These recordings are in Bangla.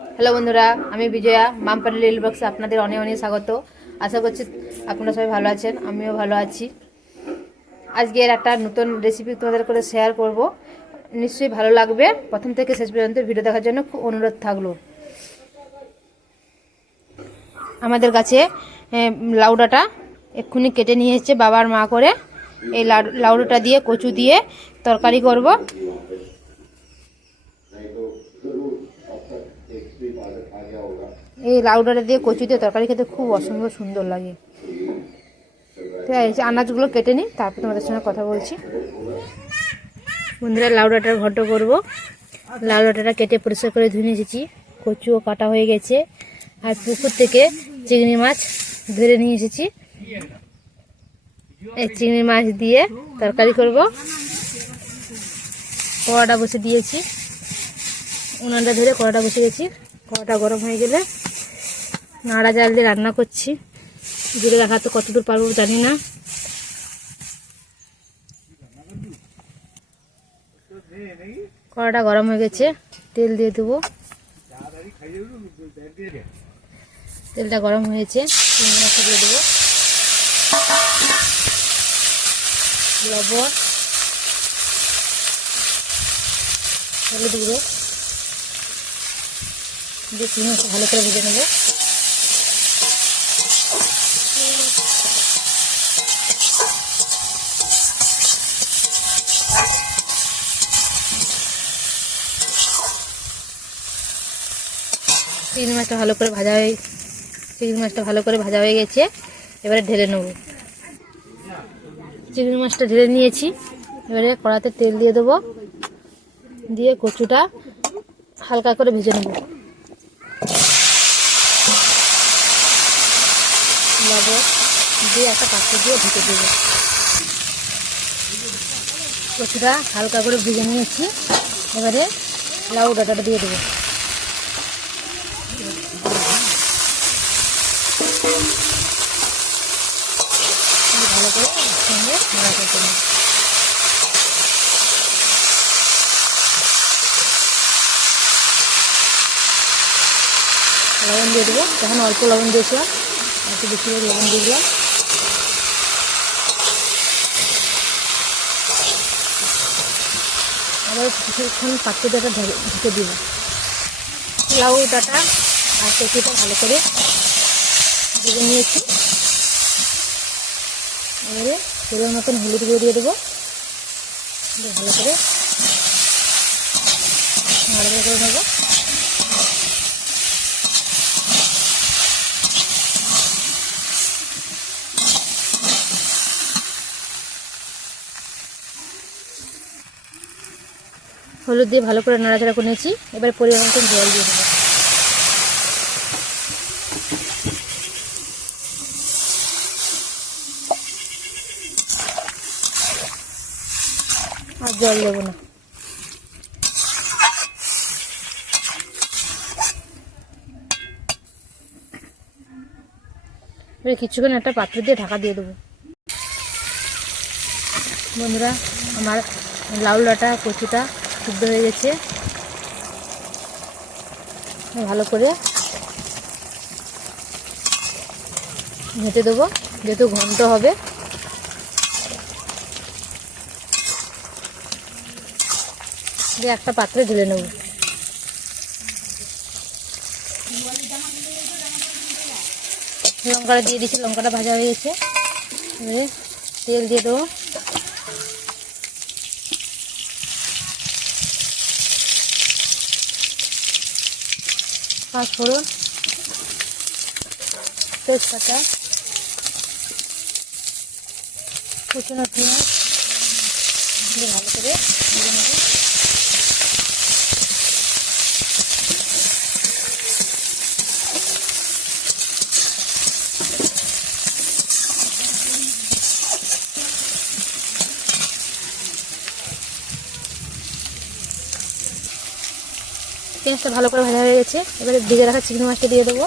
হ্যালো বন্ধুরা, আমি বিজয়া। মামপাড়ি লিল বক্সে আপনাদের অনেক অনেক স্বাগত। আশা করছি আপনারা সবাই ভালো আছেন, আমিও ভালো আছি। আজকের একটা নতুন রেসিপি তোমাদের করে শেয়ার করব, নিশ্চয়ই ভালো লাগবে। প্রথম থেকে শেষ পর্যন্ত ভিডিও দেখার জন্য খুব অনুরোধ থাকলো। আমাদের কাছে লাউ ডাঁটা এক্ষুনি কেটে নিয়ে এসেছে বাবার মা করে। এই লাউ ডাঁটা দিয়ে কচু দিয়ে তরকারি করব। এই লাউ ডাঁটা দিয়ে কচু দিয়ে তরকারি খেতে খুব অসম্ভব সুন্দর লাগে। ঠিক আছে, আনাজগুলো কেটে নিই, তারপর তোমাদের সঙ্গে কথা বলছি। বন্ধুরা, লাউ ডাঁটার ঘন্ট করবো। লাউ ডাঁটাটা কেটে পরিষ্কার করে ধুয়ে এসেছি, কচুও কাটা হয়ে গেছে। আর পুকুর থেকে চিংড়ি মাছ ধরে নিয়ে এসেছি। এই চিংড়ি মাছ দিয়ে তরকারি করব। কড়াটা বসে দিয়েছি, উনানটা ধরে কড়াটা বসে গেছি। কড়াটা গরম হয়ে গেলে নাড়া জাল দিয়ে রান্না করছি। জুড়ে রাখা তো কতদূর পারবো জানি না। কড়াটা গরম হয়ে গেছে, তেল দিয়ে দেবো। তেলটা গরম হয়েছে, চিংড়ি মাছটা দিয়ে দেবো। লবণ, হলুদ গুঁড়ো দিয়ে চিংড়ি মাছটা ভালো করে ভেজে নেবো। চিংড়ি মাছটা ভালো করে ভাজা হয়ে গেছে। এবারে ঢেলে নেব। চিংড়ি মাছটা ঢেলে নিয়েছি। এবারে কড়াতে তেল দিয়ে দেবো, দিয়ে কচুটা হালকা করে ভেজে নেব। লবণ দিয়ে একটা পাত্র দিয়ে ঢেকে দেবো। কচুটা হালকা করে ভেজে নিয়েছি। এবারে লাউ ডাঁটাটা দিয়ে দেবো। ভালো করে সঙ্গে নাড়া করতে নেব। লবণ দিয়ে দেবো। তখন অল্প লবণ দিয়েছিলাম, একটু বেশি করে লবণ দিয়ে দিলাম। আবার কিছুক্ষণ পাত্র ডাঁটা ঢেকে দিব। লাউ ডাঁটা আর কচুটা ভালো করে ভেজে নিয়েছি। এবারে তেলের মতন হলুদ গুঁড়ো দিয়ে দেবো। ভালো করে নাড়াচাড়া করে নেবো। হলুদ দিয়ে ভালো করে নাড়াচাড়া করে নিয়েছি। এবার পরিমাণ মতন জল দিয়ে দেবো। আর জল দেবো না। এবার কিছুক্ষণ একটা পাত্র দিয়ে ঢাকা দিয়ে দেবো। বন্ধুরা, আমার লাউ ডাঁটা কচুটা সিদ্ধ হয়ে গেছে। ভালো করে ঘেঁটে দেবো, যেহেতু ঘন্ট হবে। দিয়ে একটা পাত্রে ঢেলে নেব। লঙ্কাটা দিয়ে দিচ্ছি, লঙ্কাটা ভাজা হয়ে গেছে। এবারে তেল দিয়ে দেবো। পাঁচফোড়ন, তেজপাতা, কুচনো পেঁয়াজ দিয়ে ভালো করে ভেজে নেব। পেঁয়াজটা ভালো করে ভাজা হয়ে গেছে। এবারে ভেজে রাখা চিংড়ি মাছটা দিয়ে দেবো।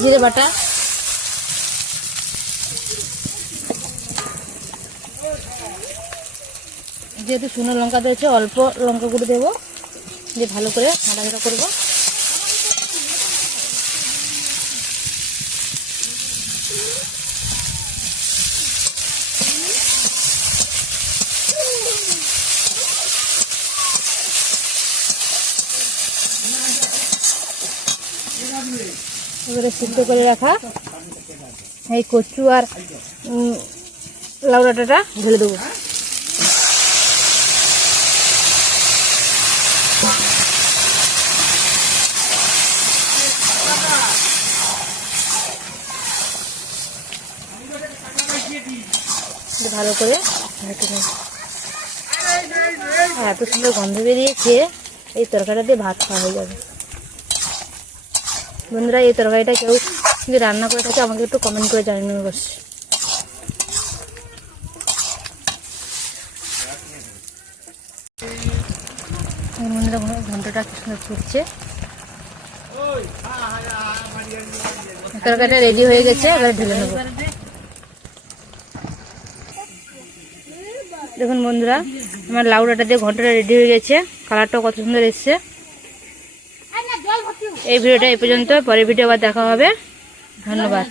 জিরে বাটা, যেহেতু শুকনো লঙ্কা দিয়েছে অল্প লঙ্কা গুঁড়ো দেবো, দিয়ে ভালো করে নাড়াচাড়া করবো। এবারে সিদ্ধ করে রাখা এই কচু আর লাউ ডাঁটাটা ঢেলে দেবো। ভালো করে এত সুন্দর গন্ধ বেরিয়েছে, এই তরকারিটা দিয়ে ভাত খাওয়া হয়ে যাবে। বন্ধুরা, এই তরকারিটা কেউ যদি রান্না করে থাকে আমাকে একটু কমেন্ট করে জানিয়ে বসে। বন্ধুরা, ঘন্টাটা কি সুন্দর ফুটছে, তরকারিটা রেডি হয়ে গেছে, এবার ঢেলে নেব। দেখুন বন্ধুরা, আমার লাউ ডাঁটা দিয়ে ঘন্টাটা রেডি হয়ে গেছে, কালারটাও কত সুন্দর এসছে। এই ভিডিওটা এই পর্যন্ত, পরের ভিডিও আবার দেখা হবে। ধন্যবাদ।